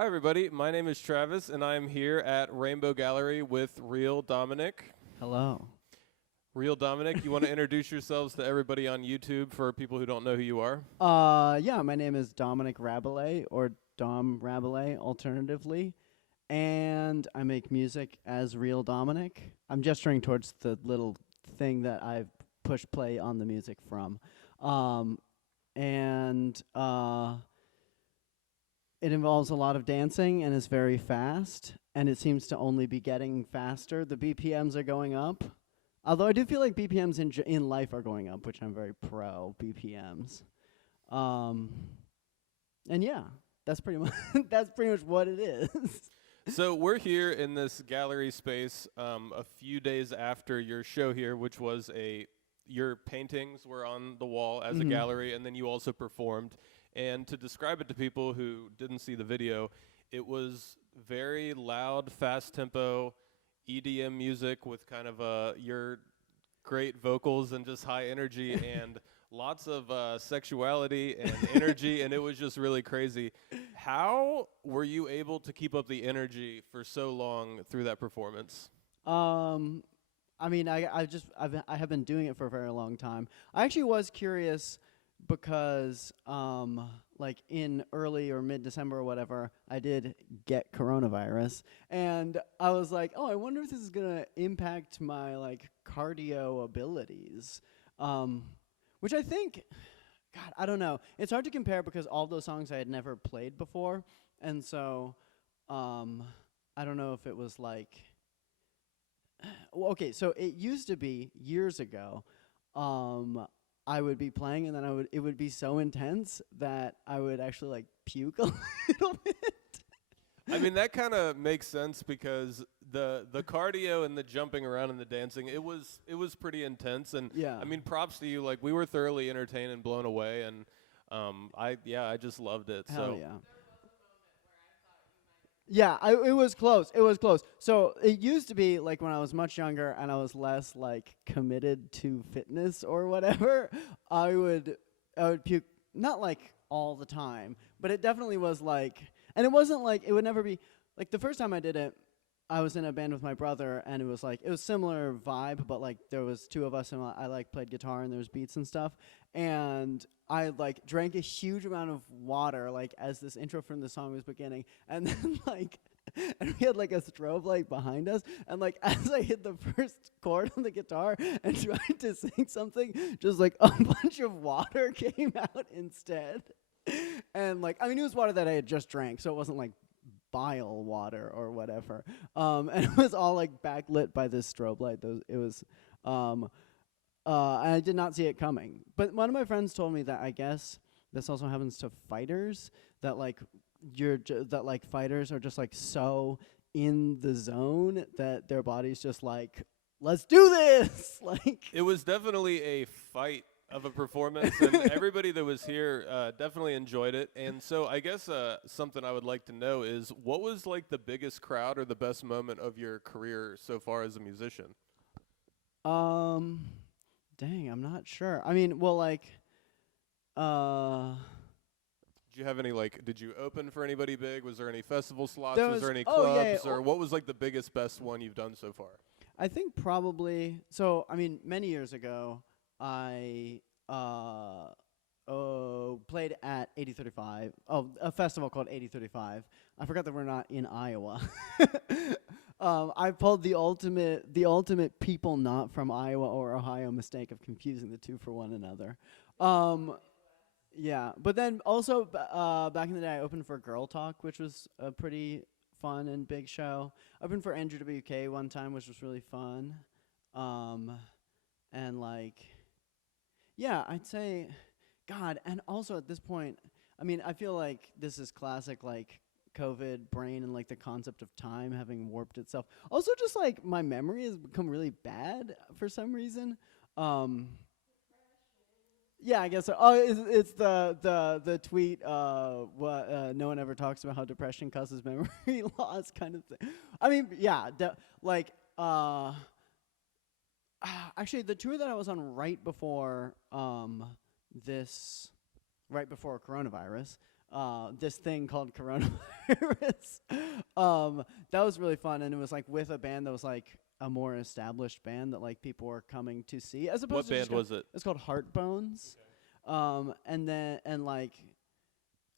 Hi, everybody. My name is Travis, and I'm here at Rainbow Gallery with Real Dominic. Hello. Real Dominic, you want to introduce yourselves to everybody on YouTube for people who don't know who you are? Yeah, my name is Dominic Rabelais, or Dom Rabelais, alternatively, and I make music as Real Dominic. I'm gesturing towards the little thing that I've pushed play on the music from. Um, and It involves a lot of dancing and is very fast, and it seems to only be getting faster. The BPMs are going up. Although I do feel like BPMs in life are going up, which I'm very pro BPMs. Um, and yeah, that's pretty much that's pretty much what it is. So we're here in this gallery space a few days after your show here, which was your paintings were on the wall as a gallery, and then you also performed. And to describe it to people who didn't see the video, it was very loud, fast tempo EDM music with kind of your great vocals and just high energy and lots of sexuality and energy, and it was just really crazy. How were you able to keep up the energy for so long through that performance? I mean, I have been doing it for a very long time. I actually was curious because like in early or mid-December or whatever, I did get coronavirus, and I was like, oh, I wonder if this is gonna impact my like cardio abilities, which I think, God, I don't know. It's hard to compare because all those songs I had never played before, and so I don't know if it was like, well, okay, so it used to be years ago. I would be playing, and then it would be so intense that I would actually like puke a little bit. I mean, that kind of makes sense because the cardio and the jumping around and the dancing, it was pretty intense. And Yeah. I mean, props to you. Like, we were thoroughly entertained and blown away, and I just loved it. Hell So yeah. Yeah, it was close. It was close. So it used to be like when I was much younger and I was less like committed to fitness or whatever, I would puke, not like all the time, but it definitely was like, and it wasn't like, it would never be like the first time I did it, I was in a band with my brother, and it was similar vibe, but like there was two of us, and I like played guitar and there was beats and stuff, and I like drank a huge amount of water like as this intro from the song was beginning, and then like and we had like a strobe light behind us, and like as I hit the first chord on the guitar and tried to sing something, just like a bunch of water came out instead. And like, I mean, it was water that I had just drank, so it wasn't like bile water or whatever. And it was all like backlit by this strobe light. It was, I did not see it coming. But one of my friends told me that I guess this also happens to fighters, that like that like fighters are just like so in the zone that their body's just like, let's do this. Like, it was definitely a fight of a performance, and everybody that was here definitely enjoyed it. And so I guess something I would like to know is, what was like the biggest crowd or the best moment of your career so far as a musician? Dang, I'm not sure. I mean, well, like, Did you have any, like, did you open for anybody big? Was there any festival slots? There Was was- there any oh, yeah, clubs? Or what was like the biggest, best one you've done so far? I think probably, so, I mean, many years ago, I played at 8035. Oh, a festival called 8035. I forgot that we're not in Iowa. I pulled the ultimate people not from Iowa or Ohio mistake of confusing the two for one another. Yeah, but then also back in the day, I opened for Girl Talk, which was a pretty fun and big show. I opened for Andrew WK one time, which was really fun. And like, yeah, I'd say, God, and also at this point, I mean, I feel like this is classic, like, COVID brain and, like, the concept of time having warped itself. Also, just, like, my memory has become really bad for some reason. Yeah, I guess so. Oh, it's the tweet, no one ever talks about how depression causes memory loss kind of thing. I mean, yeah, like, actually, the tour that I was on right before coronavirus, this thing called coronavirus, coronavirus. That was really fun, and it was like with a band that was like a more established band that like people were coming to see, as opposed What to band was it? it's called Heartbones. And like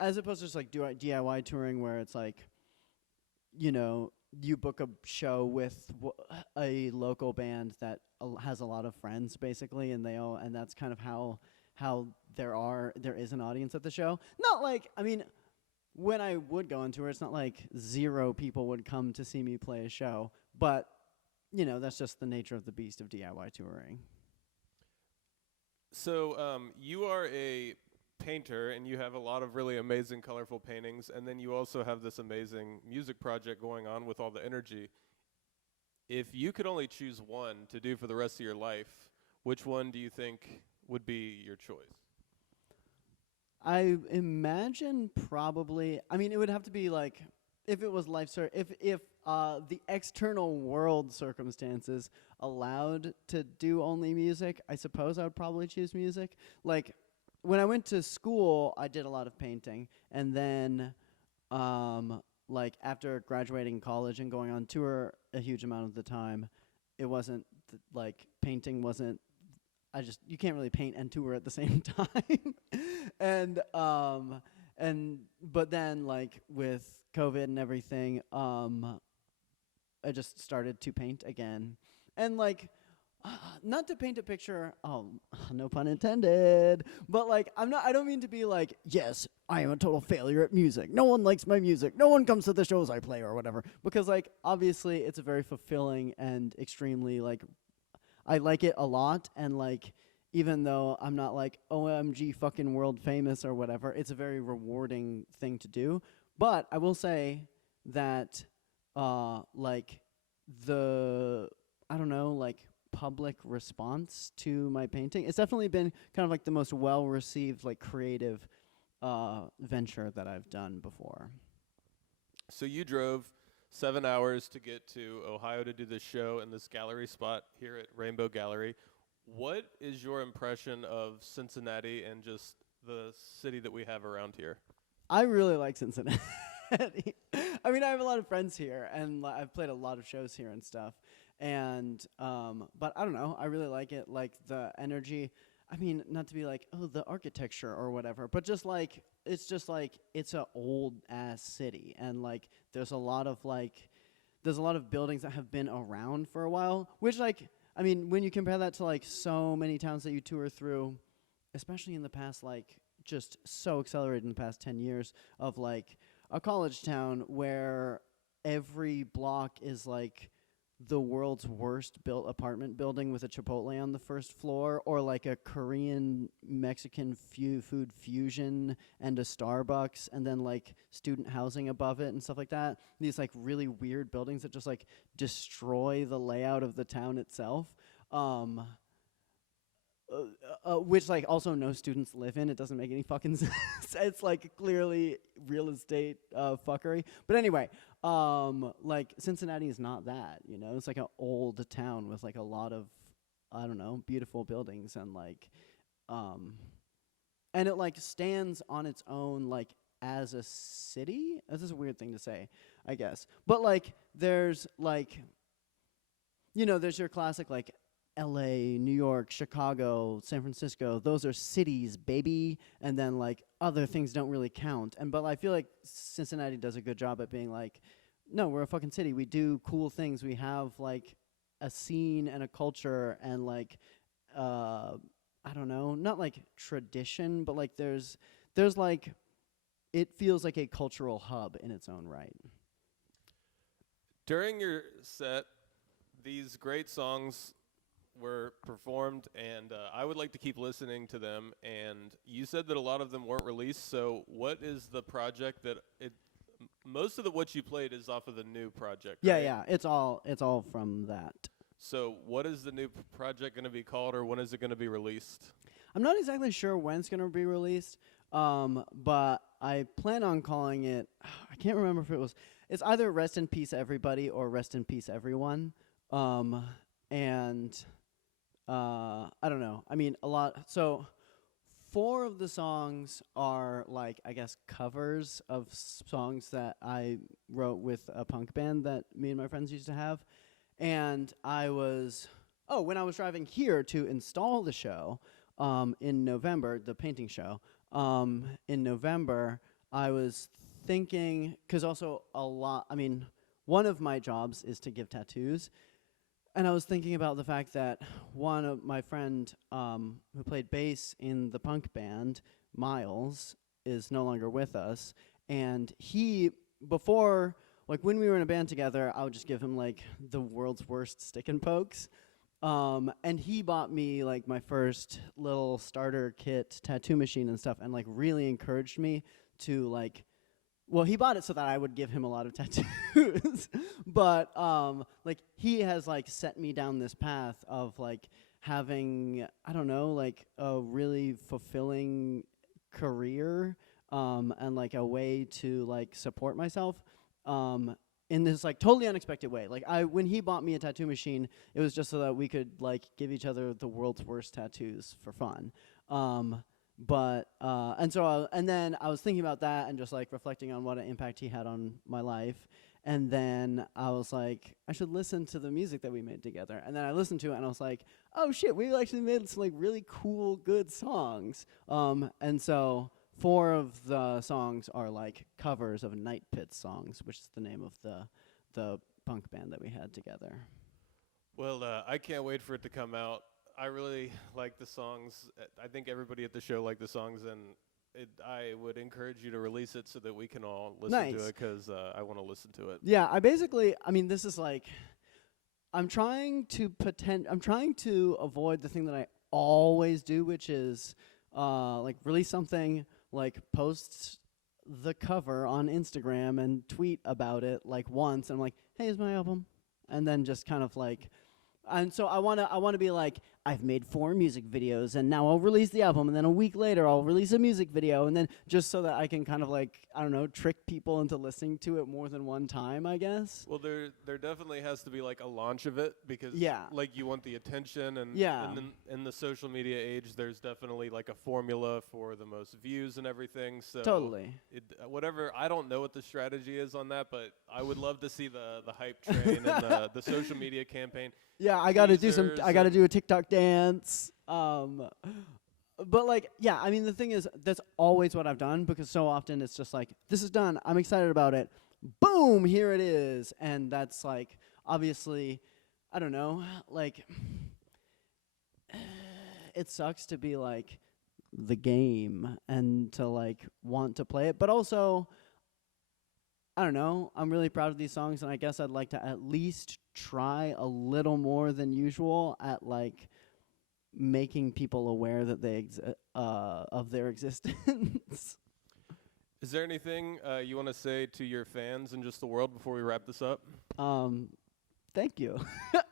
as opposed to just like DIY touring where it's like, you know, you book a show with a local band that has a lot of friends basically, and and that's kind of how there is an audience at the show. Not like, I mean, when I would go on tour, it's not like 0 people would come to see me play a show, but you know, that's just the nature of the beast of DIY touring. So you are a painter, and you have a lot of really amazing, colorful paintings, and then you also have this amazing music project going on with all the energy. If you could only choose one to do for the rest of your life, which one do you think would be your choice? I imagine probably, I mean, it would have to be like, if it was if the external world circumstances allowed to do only music, I suppose I would probably choose music. Like, when I went to school, I did a lot of painting, and then, like, after graduating college and going on tour a huge amount of the time, it wasn't, like, painting wasn't, you can't really paint and tour at the same time. But then, like, with COVID and everything, I just started to paint again. And, like, not to paint a picture, no pun intended, but like I don't mean to be like, yes, I am a total failure at music. No one likes my music. No one comes to the shows I play or whatever. Because like obviously it's a very fulfilling and extremely like I like it a lot, and like even though I'm not like OMG fucking world famous or whatever, it's a very rewarding thing to do. But I will say that like I don't know, like public response to my painting, it's definitely been kind of like the most well-received like creative venture that I've done before. So you drove 7 hours to get to Ohio to do this show in this gallery spot here at Rainbow Gallery. What is your impression of Cincinnati and just the city that we have around here? I really like Cincinnati. I mean, I have a lot of friends here, and I've played a lot of shows here and stuff. And but I don't know, I really like it, like the energy. I mean, not to be like, oh, the architecture or whatever, but just like it's a old ass city, and like there's a lot of buildings that have been around for a while, which like I mean, when you compare that to like so many towns that you tour through, especially in the past, like just so accelerated in the past 10 years of like a college town where every block is like the world's worst built apartment building with a Chipotle on the first floor, or like a Korean Mexican food fusion and a Starbucks, and then like student housing above it and stuff like that. These like really weird buildings that just like destroy the layout of the town itself. Which like also no students live in. It doesn't make any fucking sense. It's like clearly real estate fuckery. But anyway, like Cincinnati is not that, you know. It's like an old town with like a lot of, I don't know, beautiful buildings, and like and it like stands on its own like as a city. This is a weird thing to say, I guess. But like there's like, you know, there's your classic like LA, New York, Chicago, San Francisco, those are cities, baby. And then like other things don't really count. But I feel like Cincinnati does a good job at being like, no, we're a fucking city. We do cool things. We have like a scene and a culture, and like I don't know, not like tradition, but like there's like, it feels like a cultural hub in its own right. During your set, these great songs were performed, and I would like to keep listening to them. And you said that a lot of them weren't released. So what is the project that most of what you played is off of the new project? Yeah, right? yeah, it's all from that. So what is the new project going to be called, or when is it going to be released? I'm not exactly sure when it's going to be released, but I plan on calling it, I can't remember if it's either Rest in Peace Everybody or Rest in Peace Everyone. And I don't know. I mean, a lot. So 4 of the songs are like, I guess, covers of songs that I wrote with a punk band that me and my friends used to have. And when I was driving here to install the show in November, the painting show, in November, I was thinking, because also one of my jobs is to give tattoos. And I was thinking about the fact that one of my friend who played bass in the punk band, Miles, is no longer with us. And he, before, like when we were in a band together, I would just give him like the world's worst stick and pokes. And he bought me like my first little starter kit tattoo machine and stuff, and like really encouraged me to like, well, he bought it so that I would give him a lot of tattoos, but like he has like set me down this path of like having, I don't know, like a really fulfilling career and like a way to like support myself in this like totally unexpected way. Like when he bought me a tattoo machine, it was just so that we could like give each other the world's worst tattoos for fun. And then I was thinking about that and just like reflecting on what an impact he had on my life. And then I was like, I should listen to the music that we made together. And then I listened to it and I was like, oh shit, we actually made some like really cool, good songs. And so 4 of the songs are like covers of Night Pit songs, which is the name of the punk band that we had together. Well, I can't wait for it to come out. I really like the songs. I think everybody at the show liked the songs, and I would encourage you to release it so that we can all listen to it, because I want to listen to it. Yeah, this is like, I'm trying to avoid the thing that I always do, which is like release something, like post the cover on Instagram and tweet about it like once, and I'm like, hey, here's my album, and then just kind of like. And so I want to be like, I've made 4 music videos, and now I'll release the album, and then a week later I'll release a music video, and then just so that I can kind of like, I don't know, trick people into listening to it more than one time, I guess. Well, there definitely has to be like a launch of it, because like you want the attention, and in the social media age, there's definitely like a formula for the most views and everything. So totally. Whatever, I don't know what the strategy is on that, but I would love to see the hype train and the social media campaign. Yeah, I gotta do a TikTok dance. But like, yeah, I mean, the thing is, that's always what I've done, because so often it's just like, this is done, I'm excited about it, boom, here it is. And that's like, obviously, I don't know, like, it sucks to be like the game and to like want to play it, but also, I don't know, I'm really proud of these songs, and I guess I'd like to at least try a little more than usual at like making people aware that they of their existence. Is there anything you want to say to your fans and just the world before we wrap this up? Thank you.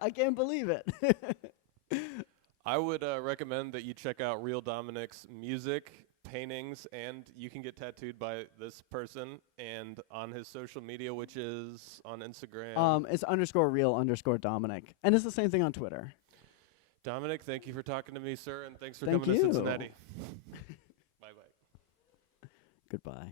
I can't believe it. I would recommend that you check out Real Dominic's music, paintings, and you can get tattooed by this person, and on his social media, which is on Instagram. It's _real_Dominic. And it's the same thing on Twitter. Dominic, thank you for talking to me, sir, and thanks for coming to Cincinnati. Bye-bye. Goodbye.